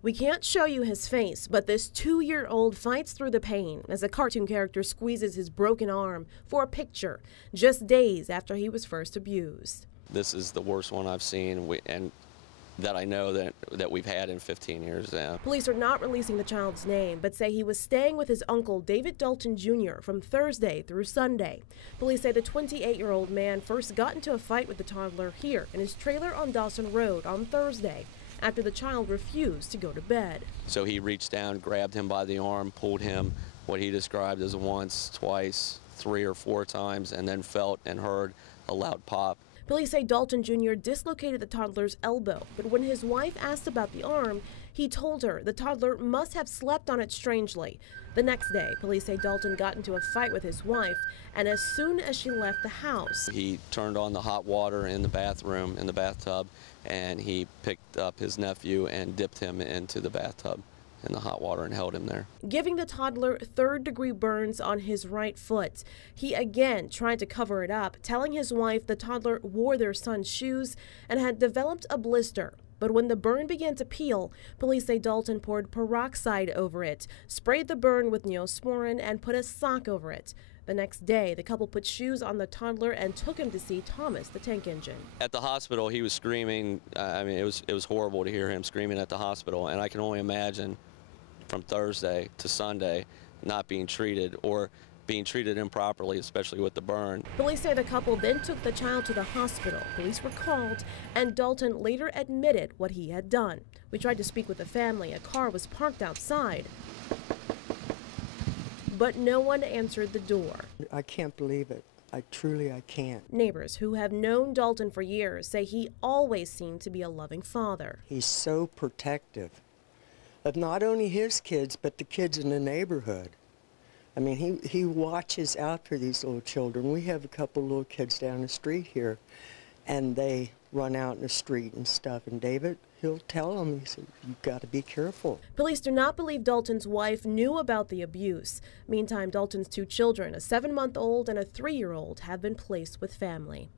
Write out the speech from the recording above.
We can't show you his face, but this 2-year-old fights through the pain as a cartoon character squeezes his broken arm for a picture just days after he was first abused. This is the worst one I've seen and that I know that we've had in 15 years now. Police are not releasing the child's name, but say he was staying with his uncle, David Dalton Jr., from Thursday through Sunday. Police say the 28-year-old man first got into a fight with the toddler here in his trailer on Dawson Road on Thursday, after the child refused to go to bed. So he reached down, grabbed him by the arm, pulled him what he described as once, twice, 3 or 4 times, and then felt and heard a loud pop. Police say Dalton Jr. dislocated the toddler's elbow, but when his wife asked about the arm, he told her the toddler must have slept on it strangely. The next day, police say Dalton got into a fight with his wife, and as soon as she left the house, he turned on the hot water in the bathroom, in the bathtub, and he picked up his nephew and dipped him into the bathtub in the hot water and held him there, giving the toddler third-degree burns on his right foot. He again tried to cover it up, telling his wife the toddler wore their son's shoes and had developed a blister. But when the burn began to peel, police say Dalton poured peroxide over it, sprayed the burn with Neosporin, and put a sock over it. The next day, the couple put shoes on the toddler and took him to see Thomas, the tank engine. At the hospital, he was screaming. I mean, it was horrible to hear him screaming at the hospital, and I can only imagine from Thursday to Sunday not being treated or being treated improperly, especially with the burn. Police say the couple then took the child to the hospital. Police were called, and Dalton later admitted what he had done. We tried to speak with the family. A car was parked outside, but no one answered the door. I can't believe it. I can't. Neighbors who have known Dalton for years say he always seemed to be a loving father. He's so protective of not only his kids, but the kids in the neighborhood. I mean, he watches out for these little children. We have a couple little kids down the street here, and they run out in the street and stuff. And David, he'll tell them, he said, you've got to be careful. Police do not believe Dalton's wife knew about the abuse. Meantime, Dalton's 2 children, a 7-month-old and a 3-year-old, have been placed with family.